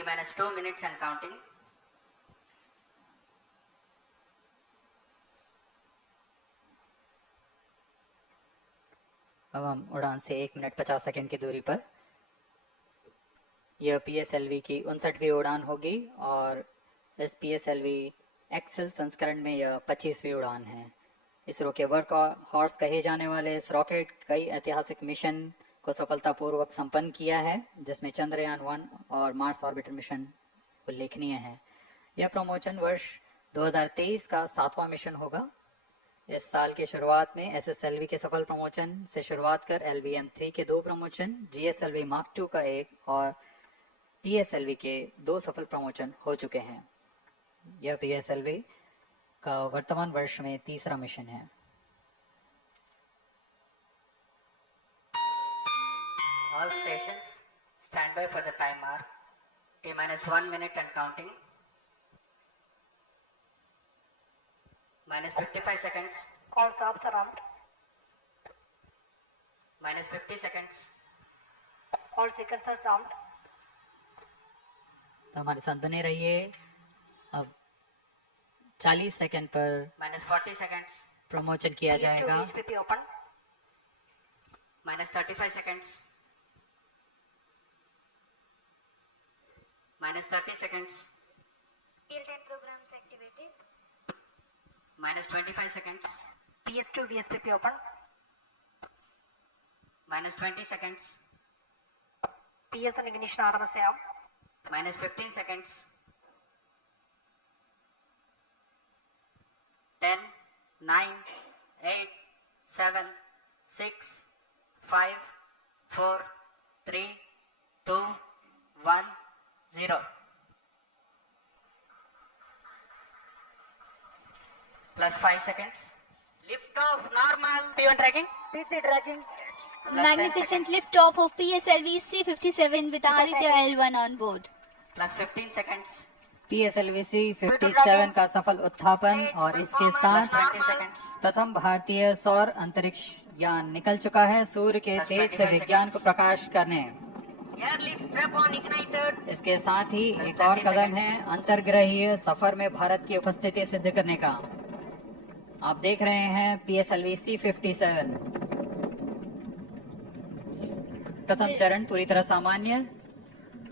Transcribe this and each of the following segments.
T minus 2 minutes and counting. अब हम उड़ान से 1 मिनट 50 सेकंड की दूरी पर। यह PSLV की 59वीं उड़ान होगी और इस PSLV एक्सेल संस्करण में यह 25वीं उड़ान है। इसरो के वर्क हॉर्स कहे जाने वाले इस रॉकेट कई ऐतिहासिक मिशन को सफलतापूर्वक संपन्न किया है, जिसमें चंद्रयान 1 और मार्स ऑर्बिटर मिशन उल्लेखनीय है। यह प्रमोशन वर्ष 2023 का 7वां मिशन होगा। इस साल की शुरुआत में SSLV के सफल प्रमोशन से शुरुआत कर LVM-3 के 2 प्रमोशन, GSLV Mark II का 1 और PSLV के 2 सफल प्रमोशन हो चुके हैं। यह PSLV का वर्तमान वर्ष में 3रा मिशन है। All stations stand by for the timer. T-1 minute and counting. -55 seconds. All stops around. -50 seconds. All seconds are stopped. तो हमारे साथ बने रहिए। अब 40 सेकंड पर -40 seconds. प्रमोशन किया जाएगा। VSPP open. -35 seconds. -30 seconds. Real-time programs activated. -25 seconds. PS2 VSPP open. -20 seconds. PS on ignition RMS on. -15 seconds. 10, 9, 8, 7, 6, 5, 4, 3, 2, 1, 0. +5 seconds. Lift off normal. P1 tracking. PT tracking. Magnificent lift-off of PSLV C-57 with Aditya L1 on board. +15 seconds. PSLV C-57 का सफल उत्थापन और इसके साथ +20 seconds. प्रथम भारतीय सौर अंतरिक्ष यान निकल चुका है सूर्य के तेज से विज्ञान को प्रकाश करने। Air lead strap on ignited. इसके साथ ही एक और कदम है अंतर्ग्रहीय सफर में भारत की उपस्थिति सिद्ध करने का। आप देख रहे हैं PSLV C-57 प्रथम चरण पूरी तरह सामान्य।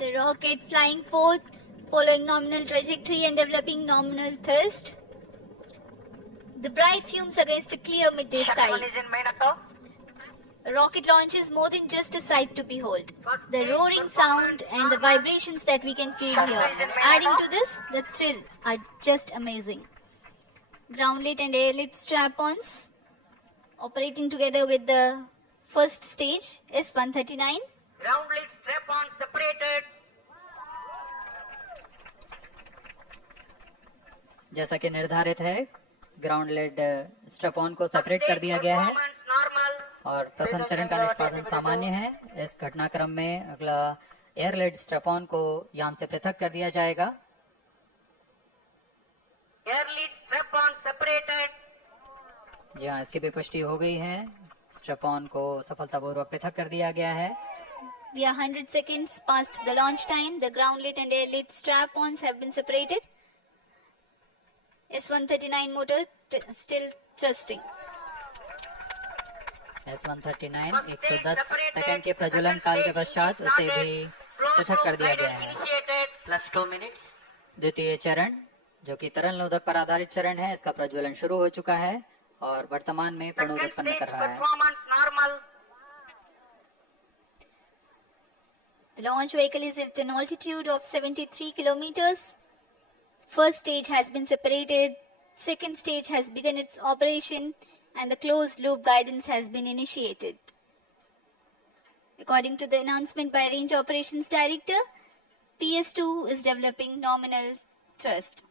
The rocket flying forth, following nominal trajectory and developing nominal thrust. The bright fumes against a clear midday sky. Shuttle 1 is in main octave. A rocket launch is more than just a sight to behold. The roaring sound and the vibrations that we can feel here, adding to this, the thrill, are just amazing. Groundlet and airlet strap-ons operating together with the first stage S-139. Ground lead strap on separated. जैसा कि निर्धारित है, ground lead strap on को separate कर दिया गया है Performance normal. और प्रथम चरण का निष्पादन सामान्य है। इस घटनाक्रम में अगला एयर लेड स्ट्रैप ऑन को यान से पृथक कर दिया जाएगा। Air lead strap on separated. जी हाँ, इसकी भी पुष्टि हो गई है। स्ट्रैप ऑन को सफलतापूर्वक पृथक कर दिया गया है। We are 100 seconds past the launch time. The groundlet and airlet strap-ons have been separated. S-139 motor still thrusting. S-139 110 second के प्रज्वलन काल के पश्चात उसे भी पृथक कर दिया गया है। +2 minutes. द्वितीय चरण जो कि तरल नोदक पर आधारित चरण है, इसका प्रज्वलन शुरू हो चुका है और वर्तमान में प्रणोद Second उत्पन्न stage कर रहा है। performance normal. The launch vehicle is at an altitude of 73 kilometers. First stage has been separated. Second stage has begun its operation and the closed loop guidance has been initiated. According to the announcement by Range Operations Director, PS2 is developing nominal thrust.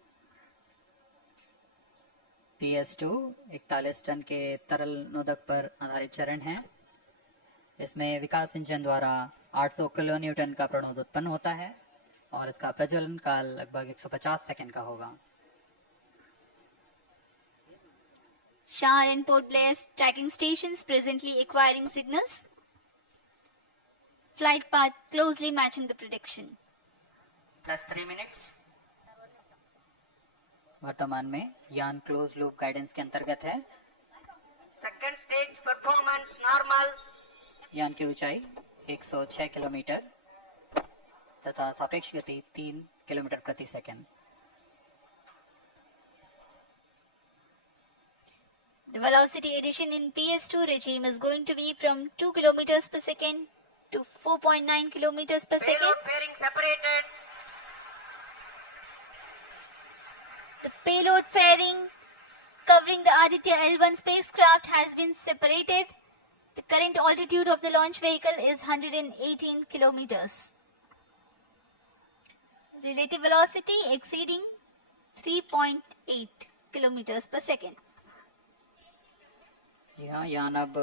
PS2 41 ton के तरल नोदक पर आधारित चरण है। इसमें विकास engine द्वारा 800 kilo Newton का प्रणोद उत्पन्न होता है और इसका प्रज्वलन काल लगभग 150 सेकंड का होगा। Shar and Port Blair tracking stations presently acquiring signals. Flight path closely matching the prediction. +3 minutes. वर्तमान में यान क्लोज लूप गाइडेंस के अंतर्गत है। Second stage performance normal. यान की ऊंचाई 106 किलोमीटर तथा सापेक्ष गति 3 किलोमीटर प्रति second. The velocity addition in PS2 regime is going to be from 2 kilometers per second to 4.9 kilometers per second. Payload fairing separated. The payload fairing covering the Aditya L1 spacecraft has been separated. The current altitude of the launch vehicle is 118 kilometers. Relative velocity exceeding 3.8 kilometers per second. जी हाँ, यान अब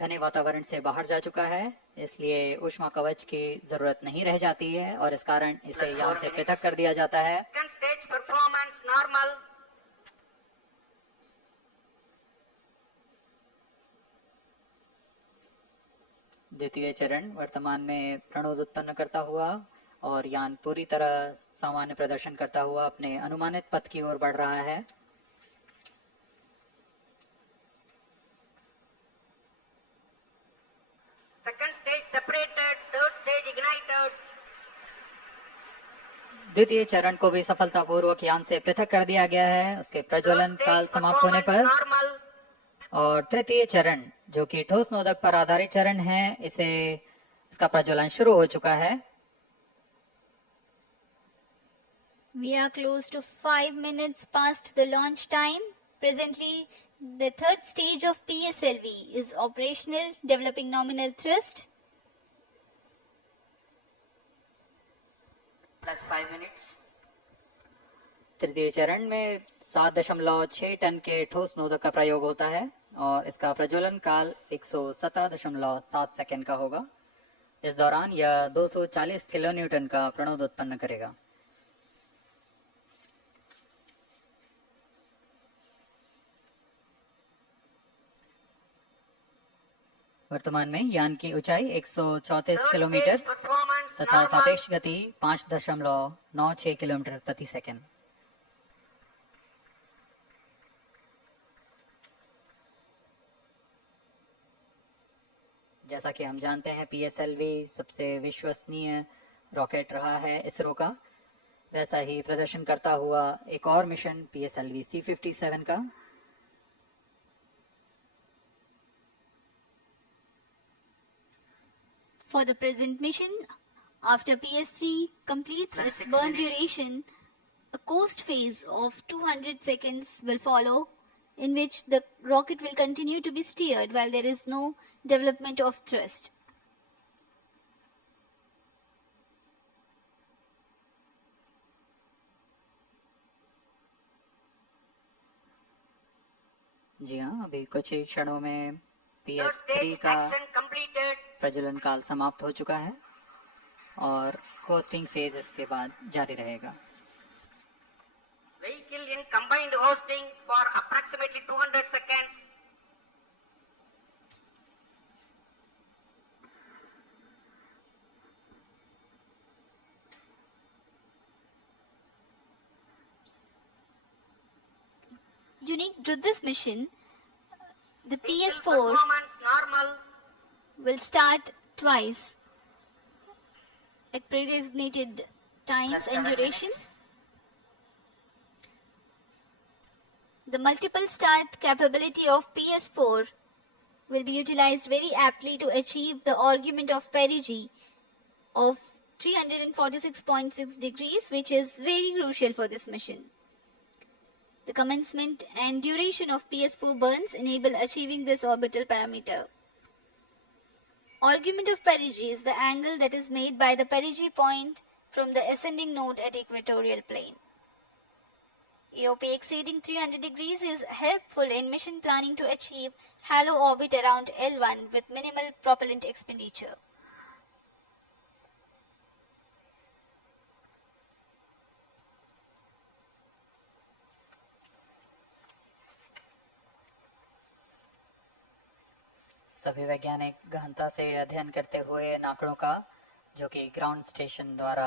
घने वातावरण से बाहर जा चुका है, इसलिए ऊष्मा कवच की जरूरत नहीं रह जाती है और इस कारण इसे यान से पृथक कर दिया जाता है। Second stage performance normal. द्वितीय चरण वर्तमान में प्रणोद उत्पन्न करता हुआ और यान पूरी तरह सामान्य प्रदर्शन करता हुआ अपने अनुमानित पथ की ओर बढ़ रहा है। Second stage separated. Third stage ignited. द्वितीय चरण को भी सफलतापूर्वक यान से पृथक कर दिया गया है उसके प्रज्वलन काल समाप्त होने पर। Normal. और तृतीय चरण जो कि ठोस नोदक पर आधारित चरण है, इसका प्रज्वलन शुरू हो चुका है। We are close to 5 minutes past the launch time. Presently, the third stage of PSLV is operational, developing nominal thrust. +5 minutes. तृतीय चरण में 7.6 टन के ठोस नोदक का प्रयोग होता है और इसका प्रज्वलन काल 117.7 सेकंड का होगा। इस दौरान यह 240 किलो न्यूटन का प्रणोद उत्पन्न करेगा। वर्तमान में यान की ऊंचाई 134 किलोमीटर तथा सापेक्ष गति 5.96 किलोमीटर प्रति सेकंड। जैसा कि हम जानते हैं PSLV सबसे विश्वसनीय रॉकेट रहा है इसरो का, वैसा ही प्रदर्शन करता हुआ एक और मिशन PSLV C57 का। For the present mission, after PS3 completes its burn duration, a coast phase of 200 seconds will follow, in which the rocket will continue to be steered while there is no development of thrust. जी हाँ, अभी कुछ ही क्षणों में Third PS3 stage का action completed. प्रज्वलन काल समाप्त हो चुका है और होस्टिंग फेज इसके बाद जारी रहेगा। Vehicle in combined hosting for approximately 200 seconds. Unique to this mission, the Vehicle PS4 performance normal. will start twice at pre-designated times and duration. The multiple start capability of PS4 will be utilized very aptly to achieve the argument of perigee of 346.6 degrees, which is very crucial for this mission. The commencement and duration of PS4 burns enable achieving this orbital parameter. Argument of perigee is the angle that is made by the perigee point from the ascending node at equatorial plane. EOP exceeding 300 degrees is helpful in mission planning to achieve halo orbit around L1 with minimal propellant expenditure. सभी वैज्ञानिक गहनता से अध्ययन करते हुए इन आंकड़ों का, जो कि ग्राउंड स्टेशन द्वारा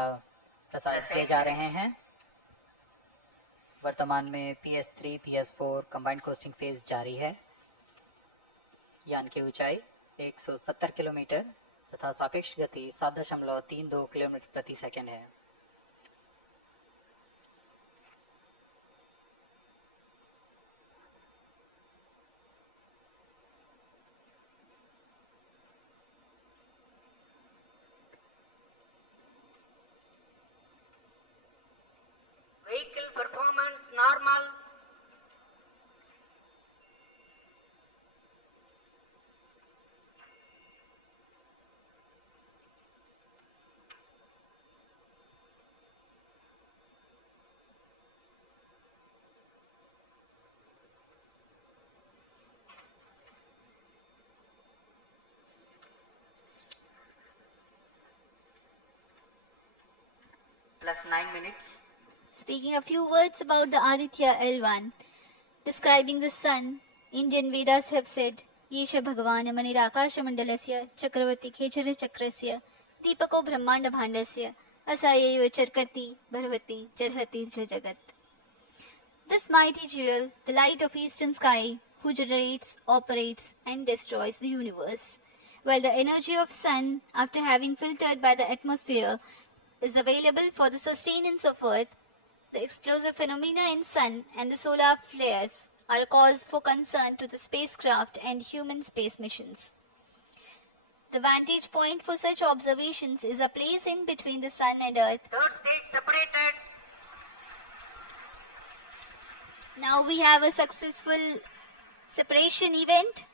प्रसारित किए जा रहे हैं। वर्तमान में PS3 PS4 combined costing phase जारी है। यान की ऊंचाई 170 किलोमीटर तथा सापेक्ष गति 7.32 किलोमीटर प्रति सेकंड है। Vehicle performance normal. Plus 9 minutes. Speaking a few words about the Aditya L1, describing the sun, Indian Vedas have said, Yesha Bhagavan Manirakasha Mandalasya Chakravati Khechara Chakrasya Deepako Brahmanda Bhandasya Asayaiva Charkati Bharvati Charhati Jagat. This mighty jewel, the light of eastern sky, who generates, operates and destroys the universe, while the energy of sun, after having filtered by the atmosphere, is available for the sustenance of earth. The explosive phenomena in sun and the solar flares are a cause for concern to the spacecraft and human space missions. The vantage point for such observations is a place in between the sun and earth. Third stage separated. Now we have a successful separation event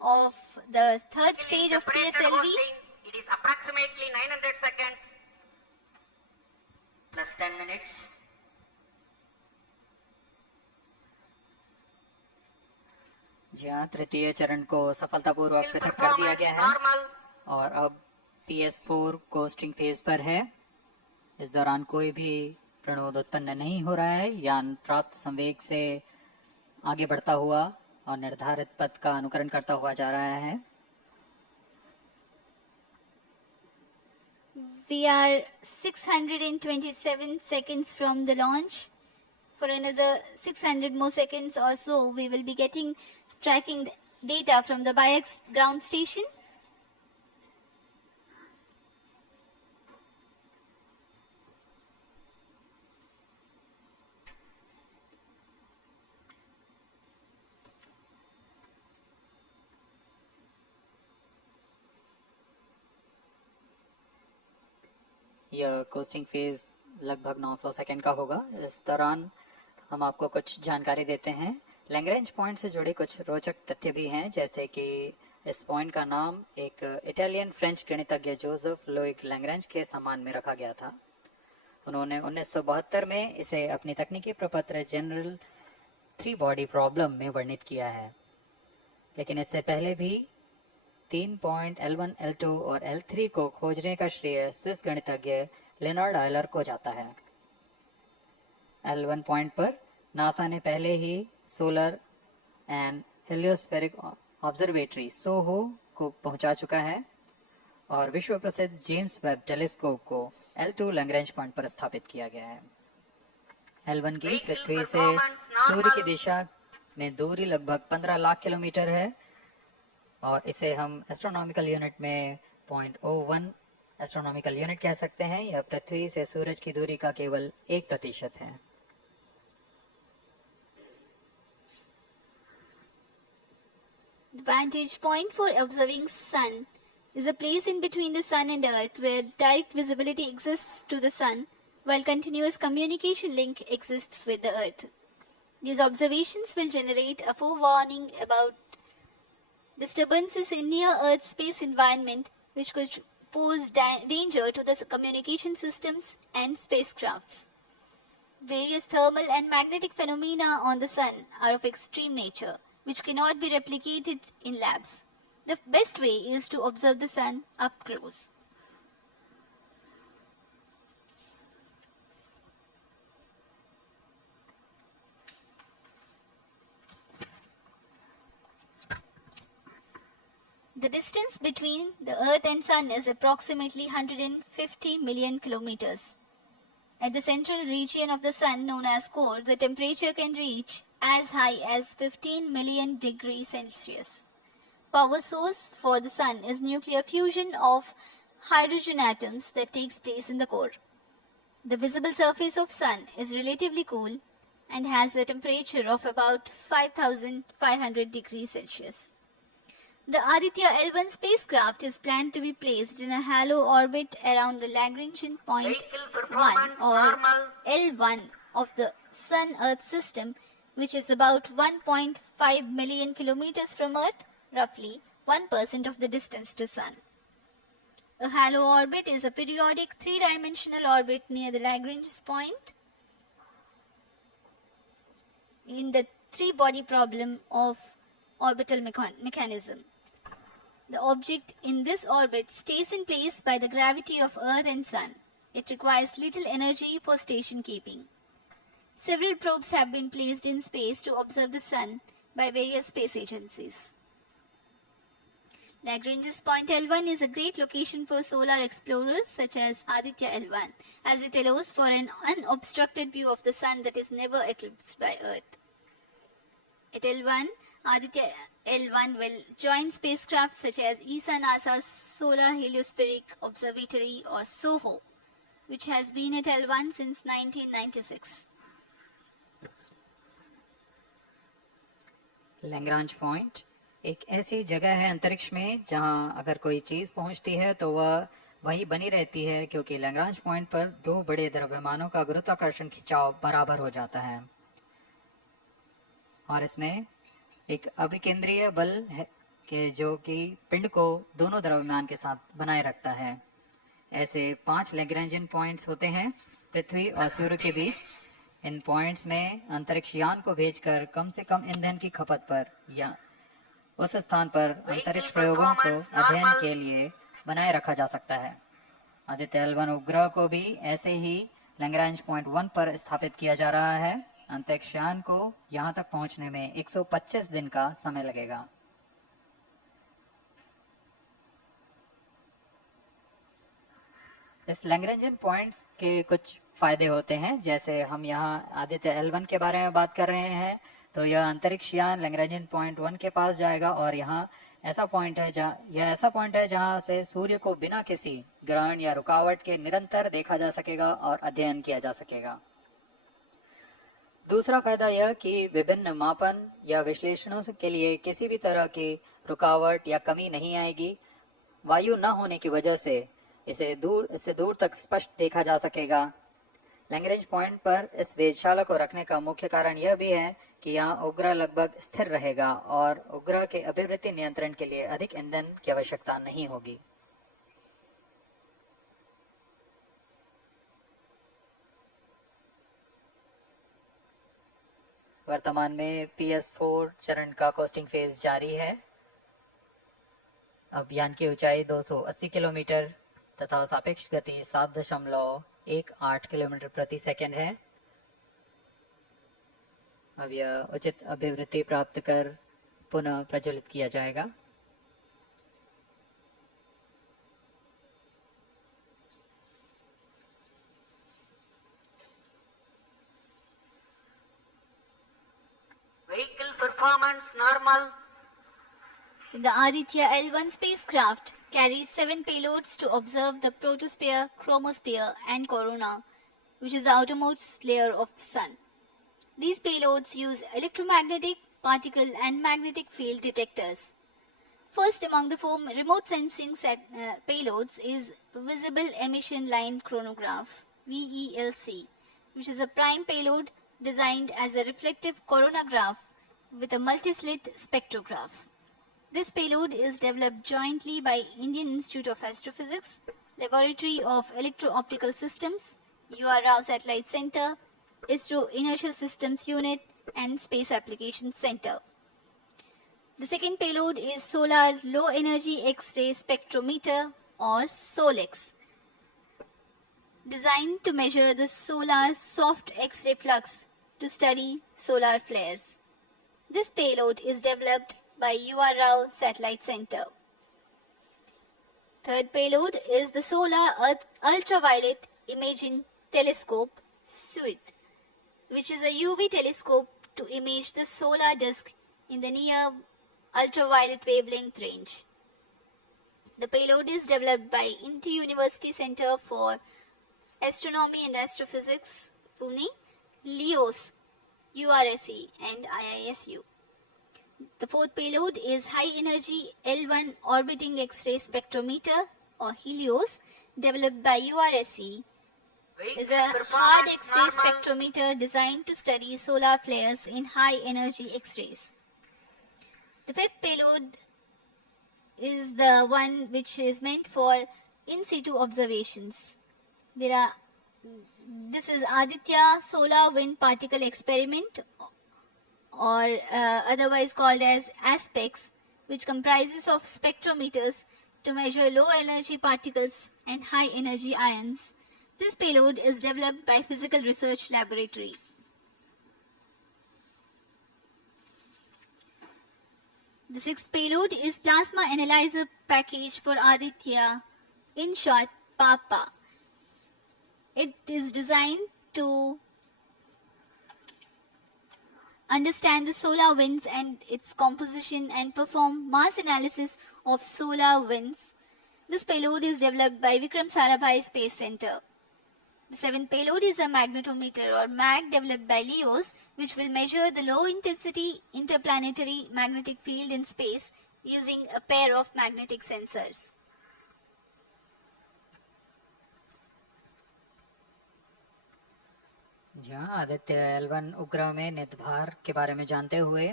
of the third stage of Separated PSLV. hosting. It is approximately 900 seconds. Plus 10 minutes. जी हाँ, तृतीय चरण को सफलतापूर्वक Vehicle पृथक कर दिया performance गया है normal. और अब PS4 कोस्टिंग फेज पर है। इस दौरान कोई भी प्रणोद उत्पन्न नहीं हो रहा है। यान प्राप्त संवेग से आगे बढ़ता हुआ और निर्धारित पथ का अनुकरण करता हुआ जा रहा है। We are 627 seconds from the launch. For another 600 more seconds or so, we will be tracking data from the BIAX ground station. यह कोस्टिंग फेज लगभग 900 सेकंड का होगा। इस दौरान हम आपको कुछ जानकारी देते हैं। लैग्रेंज पॉइंट से जुड़े कुछ रोचक तथ्य भी हैं, जैसे कि इस पॉइंट का नाम एक इटालियन फ्रेंच गणितज्ञ जोसेफ लुइग लैग्रेंज के सम्मान में रखा गया था। उन्होंने 1972 में इसे अपनी तकनीकी प्रपत्र जनरल 3 बॉडी प्रॉब्लम में वर्णित किया है, लेकिन इससे पहले भी 3 पॉइंट L1, L2 और L3 को खोजने का श्रेय स्विस गणितज्ञ लेनार्ड आयलर को जाता है। L1 पॉइंट पर नासा ने पहले ही सोलर एंड हेलियोस्फेरिक ऑब्जर्वेटरी सोहो को पहुंचा चुका है और विश्व प्रसिद्ध जेम्स वेब टेलीस्कोप को L2 लैग्रेंज पॉइंट पर स्थापित किया गया है। L1 की पृथ्वी से सूर्य की दिशा में दूरी लगभग 15 लाख किलोमीटर है और इसे हम एस्ट्रोनॉमिकल यूनिट में 0.01 एस्ट्रोनॉमिकल यूनिट कह सकते हैं। यह पृथ्वी से सूरज की दूरी का केवल 1% है। The vantage point for observing sun is a place in between the sun and earth where direct visibility exists to the sun while continuous communication link exists with the earth. These observations will generate a forewarning about disturbances in near-Earth space environment which could pose danger to the communication systems and spacecrafts. Various thermal and magnetic phenomena on the sun are of extreme nature, which cannot be replicated in labs. The best way is to observe the sun up close. The distance between the Earth and Sun is approximately 150 million kilometers. At the central region of the Sun, known as core, the temperature can reach as high as 15 million degrees Celsius. Power source for the Sun is nuclear fusion of hydrogen atoms that takes place in the core. The visible surface of Sun is relatively cool and has a temperature of about 5,500 degrees Celsius. The Aditya L1 spacecraft is planned to be placed in a halo orbit around the Lagrangian point 1 or L1 of the Sun-Earth system, which is about 1.5 million kilometers from Earth, roughly 1% of the distance to Sun. A halo orbit is a periodic three-dimensional orbit near the Lagrange point in the three-body problem of orbital mechanism. The object in this orbit stays in place by the gravity of Earth and Sun. It requires little energy for station keeping. Several probes have been placed in space to observe the Sun by various space agencies. Lagrange's point L1 is a great location for solar explorers such as Aditya L1, as it allows for an unobstructed view of the Sun that is never eclipsed by Earth. At L1, Aditya L1 will join spacecraft such as ESA NASA's Solar Heliospheric Observatory or SOHO, which has been at L1 since 1996. Lagrange point एक ऐसी जगह है अंतरिक्ष में जहां अगर कोई चीज पहुंचती है तो वह वही बनी रहती है, क्योंकि लैग्रांज पॉइंट पर दो बड़े द्रव्यमानों का गुरुत्वाकर्षण खिंचाव बराबर हो जाता है और इसमें एक अभिकेंद्रीय बल है कि जो कि पिंड को दोनों द्रव्यमान के साथ बनाए रखता है। ऐसे 5 लैग्रेंजियन पॉइंट्स होते हैं पृथ्वी और सूर्य के बीच। इन पॉइंट्स में अंतरिक्ष यान को भेजकर कम से कम ईंधन की खपत पर या उस स्थान पर अंतरिक्ष प्रयोगों को अध्ययन के लिए बनाए रखा जा सकता है। आदित्य L1 उपग्रह को भी ऐसे ही लैग्रांज पॉइंट 1 पर स्थापित किया जा रहा है। अंतरिक्ष यान को यहां तक पहुंचने में 125 दिन का समय लगेगा। इस लैग्रेंजियन पॉइंट्स के कुछ फायदे होते हैं, जैसे हम यहाँ आदित्य L1 के बारे में बात कर रहे हैं तो यह अंतरिक्ष यान लैग्रेंजियन पॉइंट 1 के पास जाएगा और यह ऐसा पॉइंट है जहाँ से सूर्य को बिना किसी ग्रहण या रुकावट के निरंतर देखा जा सकेगा और अध्ययन किया जा सकेगा। दूसरा फायदा यह कि विभिन्न मापन या विश्लेषणों के लिए किसी भी तरह की रुकावट या कमी नहीं आएगी। वायु न होने की वजह से इससे दूर तक स्पष्ट देखा जा सकेगा। लैग्रेंज पॉइंट पर इस वेधशाला को रखने का मुख्य कारण यह भी है कि यहाँ उपग्रह लगभग स्थिर रहेगा और उपग्रह के अभिवृद्धि नियंत्रण के लिए अधिक ईंधन की आवश्यकता नहीं होगी। वर्तमान में PS4 चरण का कोस्टिंग फेज जारी है। अब यान की ऊंचाई 280 किलोमीटर तथा सापेक्ष गति 7.18 किलोमीटर प्रति सेकंड है। अब यह उचित अभिवृद्धि प्राप्त कर पुनः प्रज्वलित किया जाएगा। Vehicle performance normal. The Aditya L1 spacecraft carries 7 payloads to observe the protosphere, chromosphere and corona, which is the outermost layer of the Sun. These payloads use electromagnetic, particle and magnetic field detectors. First among the 4 remote sensing payloads is Visible Emission Line Chronograph, VELC, which is a prime payload designed as a reflective coronagraph with a multi-slit spectrograph. This payload is developed jointly by Indian Institute of Astrophysics, Laboratory of Electro-Optical Systems, UR Rao Satellite Center, ISRO Inertial Systems Unit and Space Applications Center. The second payload is Solar Low Energy X-ray Spectrometer or SOLEX, designed to measure the solar soft X-ray flux to study solar flares. This payload is developed by UR Rao Satellite Center. Third payload is the Solar Earth Ultraviolet Imaging Telescope suite, which is a UV telescope to image the solar disk in the near ultraviolet wavelength range. The payload is developed by Inter-University Center for Astronomy and Astrophysics, Pune, LEOS, URSE and IISU. The fourth payload is High Energy L1 Orbiting X-ray Spectrometer or HELIOS, developed by URSE. Is a hard X-ray spectrometer designed to study solar flares in high energy X-rays. The fifth payload is the one which is meant for in situ observations. This is Aditya Solar Wind Particle Experiment, or otherwise called as ASPEX, which comprises of spectrometers to measure low energy particles and high energy ions. This payload is developed by Physical Research Laboratory. The sixth payload is Plasma Analyzer Package for Aditya, in short PAPA. It is designed to understand the solar winds and its composition and perform mass analysis of solar winds. This payload is developed by Vikram Sarabhai Space Center. The seventh payload is a magnetometer or MAG developed by LEOS, which will measure the low intensity interplanetary magnetic field in space using a pair of magnetic sensors. जहाँ Aditya L1 उपग्रह में नितभार के बारे में जानते हुए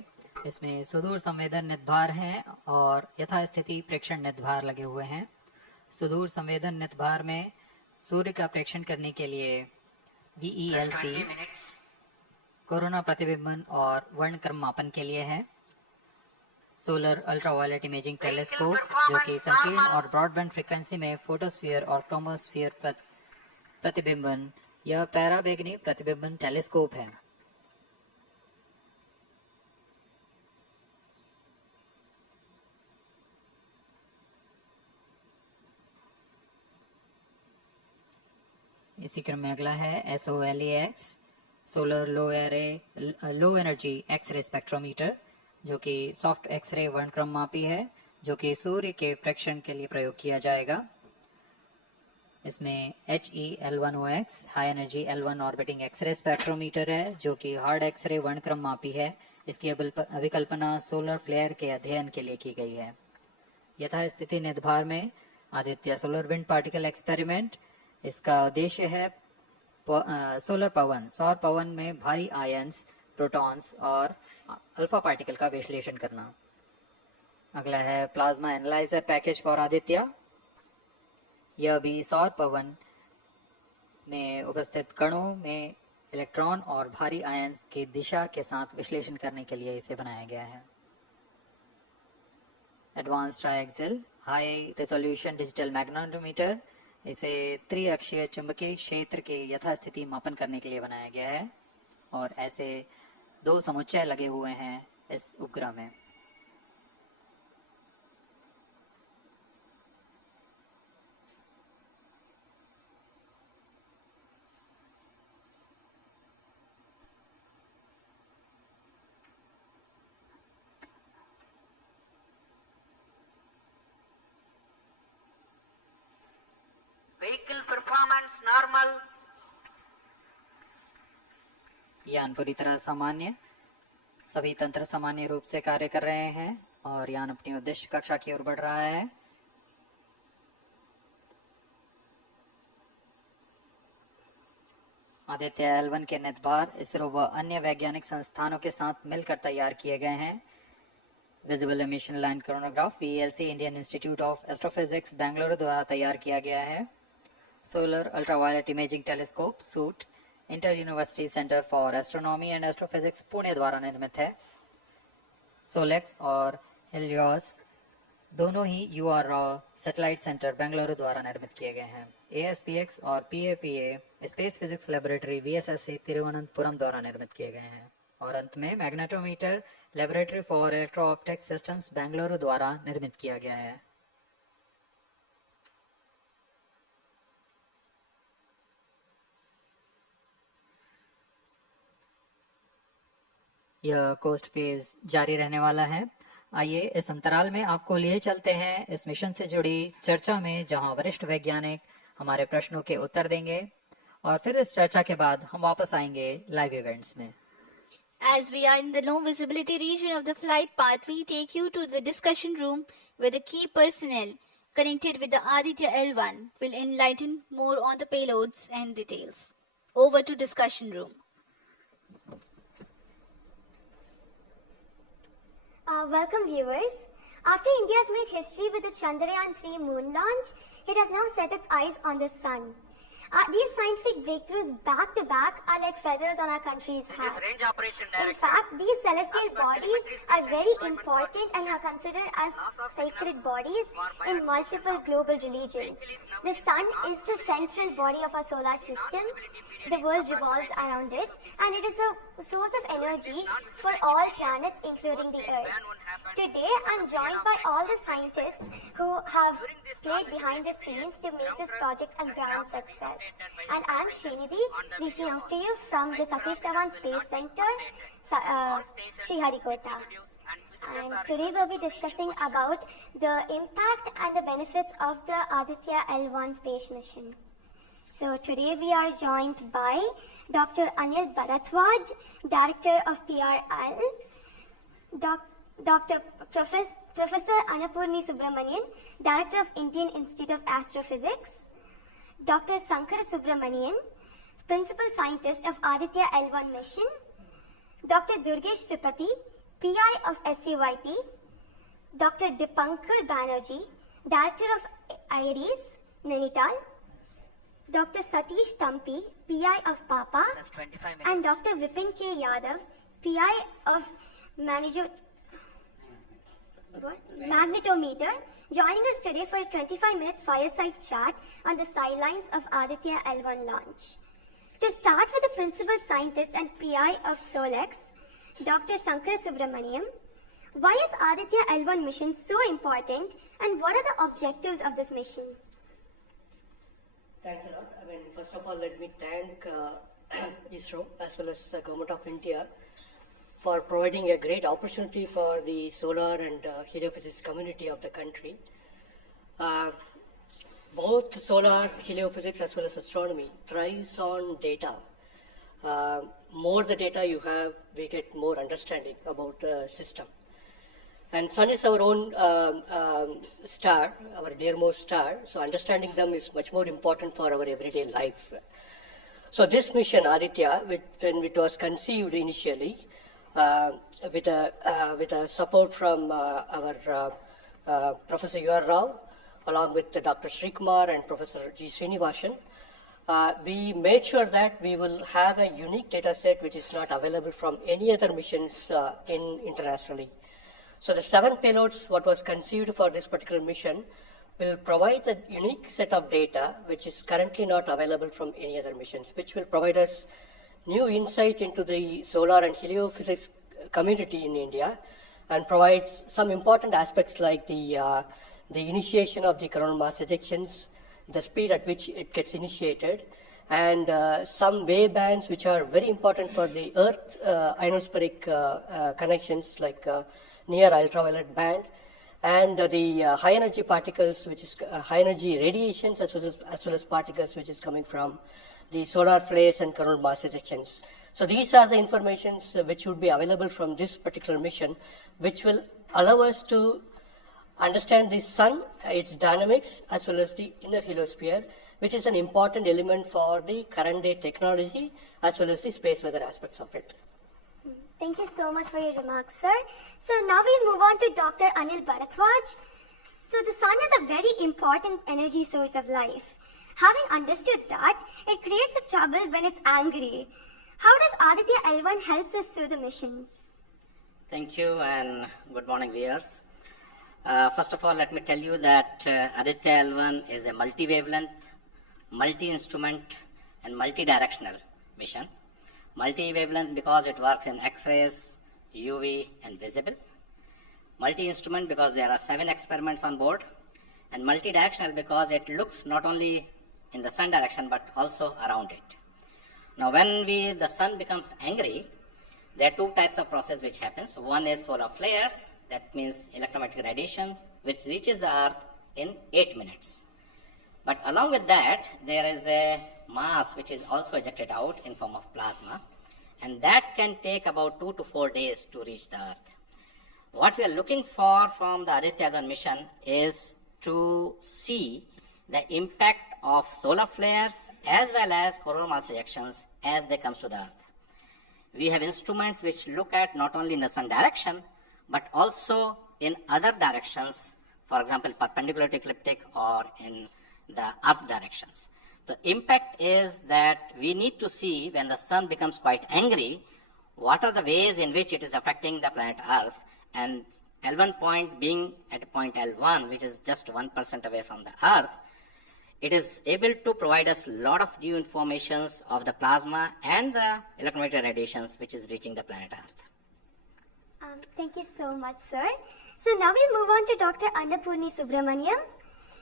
इसमें सुदूर संवेदन नितभार हैं और यथास्थिति प्रेक्षण नितभार लगे हुए हैं। सुदूर संवेदन नितभार में सूर्य का प्रेक्षण करने के लिए VELC कोरोना प्रतिबिंबन और वर्णक्रम मापन के लिए है। सोलर अल्ट्रावायलेट इमेजिंग टेलीस्कोप जो कि संकीर्ण और ब्रॉडबैंड फ्रीक्वेंसी में फोटोस्फीयर और क्रोमोस्फीयर प्रतिबिंबन यह पैराबैंगनी प्रतिबिंबन टेलीस्कोप है। इसी क्रम में अगला है SOLEX solar low energy x ray spectrometer जो कि सॉफ्ट एक्सरे वर्णक्रम मापी है जो कि सूर्य के प्रेक्षण के लिए प्रयोग किया जाएगा। इसमें HEL1OX high energy L1 orbiting x ray spectrometer है जो कि हार्ड एक्सरे वर्णक्रम मापी है। इसकी अभिकल्पना सोलर फ्लेयर के अध्ययन के लिए की गई है। यथास्थिति नितभार में Aditya solar wind particle experiment, इसका उद्देश्य है सोलर पवन सौर पवन में भारी आयंस, प्रोटॉन्स और अल्फा पार्टिकल का विश्लेषण करना। अगला है plasma analyser package for Aditya. यह भी सौर पवन में उपस्थित कणों में इलेक्ट्रॉन और भारी आयंस की दिशा के साथ विश्लेषण करने के लिए इसे बनाया गया है। Advance triaxial high resolution digital magnetometer, इसे त्रिअक्षीय चुंबकीय क्षेत्र के यथास्थिति मापन करने के लिए बनाया गया है और ऐसे 2 समुच्चय लगे हुए हैं इस उपग्रह में। Vehicle performance normal. यान पूरी तरह सामान्य, सभी तंत्र सामान्य रूप से कार्य कर रहे हैं और यान अपनी उद्देश्य कक्षा की ओर बढ़ रहा है। आदित्य L1 के नितभार इसरो व अन्य वैज्ञानिक संस्थानों के साथ मिलकर तैयार किए गए हैं। Visible emission line coronagraph VELC Indian institute of astrophysics Bengaluru द्वारा तैयार किया गया है। Solar ultraviolet imaging telescope suit inter university centre for astronomy and astrophysics Pune द्वारा निर्मित है। सोलेक्स और हेलियोस दोनों ही URO सैटेलाइट सेंटर बेंगलुरु द्वारा निर्मित किए गए हैं। ASPX और PAPA space physics laboratory VSSC Thiruvananthapuram द्वारा निर्मित किए गए हैं। और अंत में magnetometer laboratory for electro optics systems Bengaluru द्वारा निर्मित किया गया है। यह कोस्ट फेज जारी रहने वाला है। आइए इस अंतराल में आपको लिए चलते हैं इस मिशन से जुड़ी चर्चा में, जहां वरिष्ठ वैज्ञानिक हमारे प्रश्नों के उत्तर देंगे और फिर इस चर्चा के बाद हम वापस आएंगे लाइव इवेंट्स में। As we are in the low visibility region of the flight path, we take you to the discussion room where the key personnel connected with the Aditya L1 will enlighten more on the payloads and details. Over to discussion room. Welcome viewers. After India's made history with the Chandrayaan-3 moon launch, it has now set its eyes on the sun. These scientific breakthroughs back to back are like feathers on our country's hat. In fact, these celestial bodies are very important and are considered as sacred bodies in multiple global religions. The sun is the central body of our solar system. The world revolves around it, and it is a source of energy for all planets, including the Earth. Today, I'm joined by all the scientists who have played behind the scenes to make this project a grand success. And I'm Srinidhi, reaching out to you from the Satish Dhawan Space Center, Sriharikota. And today we'll be discussing about the impact and the benefits of the Aditya L1 space mission. So today we are joined by Dr. Anil Bharatwaj, Director of PRL, Professor Annapurni Subramanian, Director of Indian Institute of Astrophysics, Dr. Sankara Subramanian, Principal Scientist of Aditya L1 mission, Dr. Durgesh Tripathi, PI of SCYT, Dr. Dipankar Banerjee, Director of IRIS, Nainital, Dr. Satish Tampi, PI of PAPA, and Dr. Vipin K. Yadav, PI of Magnetometer, joining us today for a 25-minute fireside chat on the sidelines of Aditya L1 launch. To start with the Principal Scientist and PI of SOLEX, Dr. Sankara Subramaniam, why is Aditya L1 mission so important and what are the objectives of this mission? Thanks a lot. First of all, let me thank ISRO as well as the Government of India for providing a great opportunity for the solar and heliophysics community of the country. Both solar, heliophysics as well as astronomy thrives on data. More the data you have, we get more understanding about the system. And sun is our own star, our dearmost star, so understanding them is much more important for our everyday life. So this mission, Aditya, when it was conceived initially, with a support from our Professor U.R. Rao, along with Dr. Sri Kumar and Professor G. Srinivasan, we made sure that we will have a unique data set which is not available from any other missions internationally. So the 7 payloads, what was conceived for this particular mission, will provide a unique set of data which is currently not available from any other missions, which will provide us new insight into the solar and heliophysics community in India and provides some important aspects like the initiation of the coronal mass ejections, the speed at which it gets initiated, and some wave bands which are very important for the Earth ionospheric connections like near ultraviolet band, and the high energy particles, which is high energy radiations as well as particles which is coming from the solar flares and coronal mass ejections. So these are the informations which would be available from this particular mission, which will allow us to understand the sun, its dynamics, as well as the inner heliosphere, which is an important element for the current day technology as well as the space weather aspects of it. Thank you so much for your remarks, sir. So now we move on to Dr. Anil Bharatwaj. So the sun is a very important energy source of life. Having understood that, it creates a trouble when it's angry. How does Aditya L1 helps us through the mission? Thank you and good morning, viewers. First of all, let me tell you that Aditya L1 is a multi-wavelength, multi-instrument and multi-directional mission. Multi-wavelength because it works in X-rays, UV and visible. Multi-instrument because there are 7 experiments on board. And multi-directional because it looks not only in the sun direction but also around it. Now when the sun becomes angry, there are two types of process which happens. One is solar flares, that means electromagnetic radiation, which reaches the Earth in 8 minutes. But along with that, there is a mass which is also ejected out in form of plasma, and that can take about 2 to 4 days to reach the Earth. What we are looking for from the Aditya L1 mission is to see the impact of solar flares as well as coronal mass ejections as they come to the Earth. We have instruments which look at not only in the sun direction, but also in other directions, for example, perpendicular to ecliptic or in the Earth directions. The impact is that we need to see when the sun becomes quite angry, what are the ways in which it is affecting the planet Earth, and L1 point being at point L1, which is just 1% away from the Earth, it is able to provide us a lot of new informations of the plasma and the electromagnetic radiations which is reaching the planet Earth. Thank you so much, sir. So now we'll move on to Dr. Annapurni Subramaniam.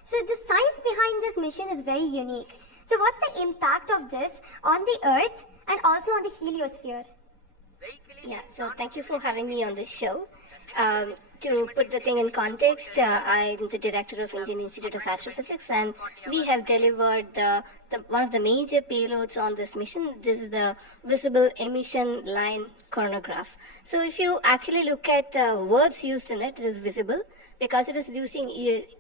So the science behind this mission is very unique. So what's the impact of this on the Earth and also on the heliosphere? Yeah, so thank you for having me on this show. To put the thing in context, I'm the director of Indian Institute of Astrophysics, and we have delivered one of the major payloads on this mission. This is the visible emission line coronagraph. So if you actually look at the words used in it, it is visible because it is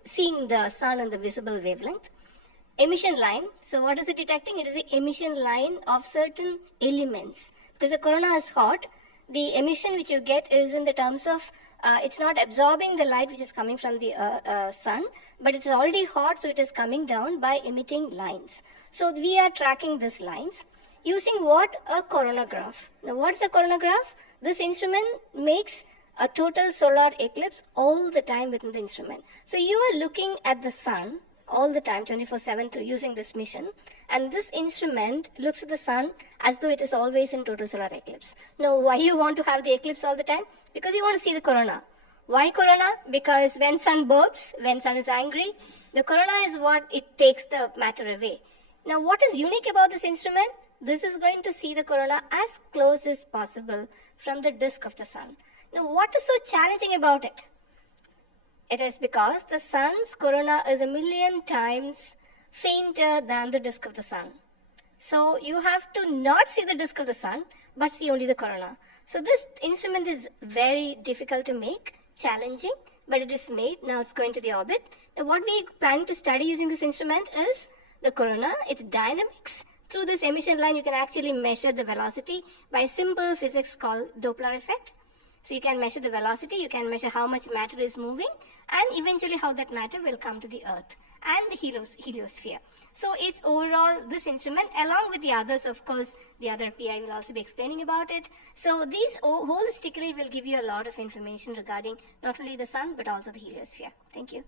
seeing the sun on the visible wavelength. Emission line, so what is it detecting? It is the emission line of certain elements. Because the corona is hot, the emission which you get is in the terms of it's not absorbing the light which is coming from the sun, but it's already hot, so it is coming down by emitting lines. So we are tracking these lines using what? A coronagraph. Now what's a coronagraph? This instrument makes a total solar eclipse all the time within the instrument. So you are looking at the sun all the time, 24/7, through using this mission. And this instrument looks at the sun as though it is always in total solar eclipse. Now, why you want to have the eclipse all the time? Because you want to see the corona. Why corona? Because when sun burps, when sun is angry, the corona is what it takes the matter away. Now, what is unique about this instrument? This is going to see the corona as close as possible from the disk of the sun. Now, what is so challenging about it? It is because the sun's corona is 1,000,000 times fainter than the disk of the sun. So you have to not see the disk of the sun, but see only the corona. So this instrument is very difficult to make, challenging, but it is made. Now it's going to the orbit. Now what we plan to study using this instrument is the corona, its dynamics. Through this emission line, you can actually measure the velocity by simple physics called Doppler effect. So you can measure the velocity, you can measure how much matter is moving, and eventually how that matter will come to the Earth and the heliosphere. So it's overall this instrument, along with the others, of course, the other PI will also be explaining about it. So these holistically will give you a lot of information regarding not only the sun, but also the heliosphere. Thank you.